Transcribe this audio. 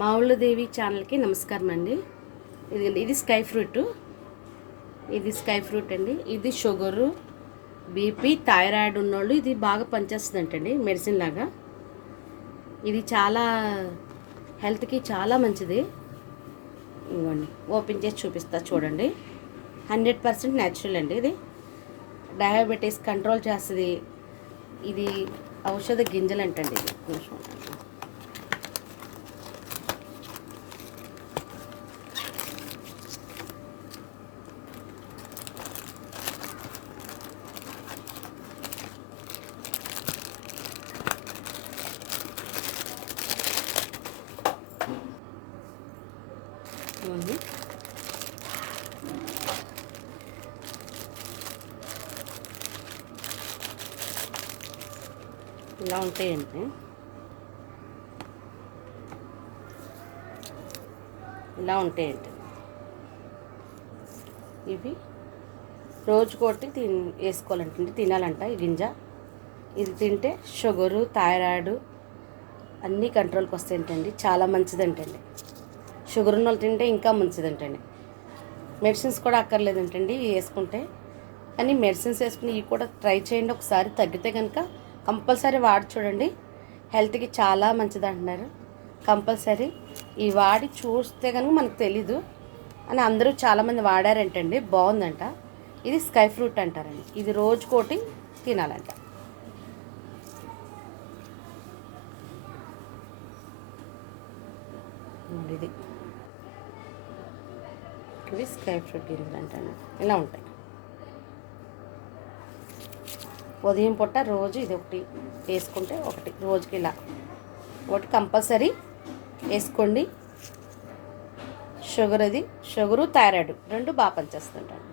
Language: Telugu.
మావుళ్ళదేవి ఛానల్కి నమస్కారం అండి. ఇది స్కై ఫ్రూట్. ఇది స్కై ఫ్రూట్ అండి. ఇది షుగరు, బీపీ, థైరాయిడ్ ఉన్నోళ్ళు ఇది బాగా పనిచేస్తుందంటండి, మెడిసిన్ లాగా. ఇది చాలా హెల్త్కి చాలా మంచిది. ఇవ్వండి, ఓపెన్ చేసి చూపిస్తా చూడండి. 100% న్యాచురల్ అండి. ఇది డయాబెటీస్ కంట్రోల్ చేస్తుంది. ఇది ఔషధ గింజలు అంటండి. ఇది ఇలా ఉంటాయండి. ఇలా ఉంటాయండి. ఇవి రోజుకోటి వేసుకోవాలంటండి, తినాలంట ఈ గింజ. ఇది తింటే షుగరు, థైరాయిడ్ అన్నీ కంట్రోల్కి వస్తాయంటండి. చాలా మంచిదంటండి. షుగర్ ఉన్న వాళ్ళు తింటే ఇంకా మంచిదంటండి. మెడిసిన్స్ కూడా అక్కర్లేదంటండి వేసుకుంటే. కానీ మెడిసిన్స్ వేసుకుని ఇవి కూడా ట్రై చేయండి ఒకసారి. తగ్గితే కనుక కంపల్సరీ వాడి చూడండి. హెల్త్కి చాలా మంచిది అంటున్నారు. కంపల్సరీ ఈ వాడి చూస్తే కనుక మనకు తెలీదు అని అందరూ చాలామంది వాడారంటండి. బాగుందంట. ఇది స్కై ఫ్రూట్ అంటారండి. ఇది రోజుకోటి తినాలంట. ఇది ఇవి స్కై ఫ్రూట్ గింజలు అంటాను. ఇలా ఉంటాయి. ఉదయం పూట రోజు ఇది ఒకటి వేసుకుంటే, ఒకటి రోజుకి ఇలా ఒకటి కంపల్సరీ వేసుకోండి. షుగర్, అది షుగరు, థైరాయిడ్ రెండు బాగా పనిచేస్తుంటాను.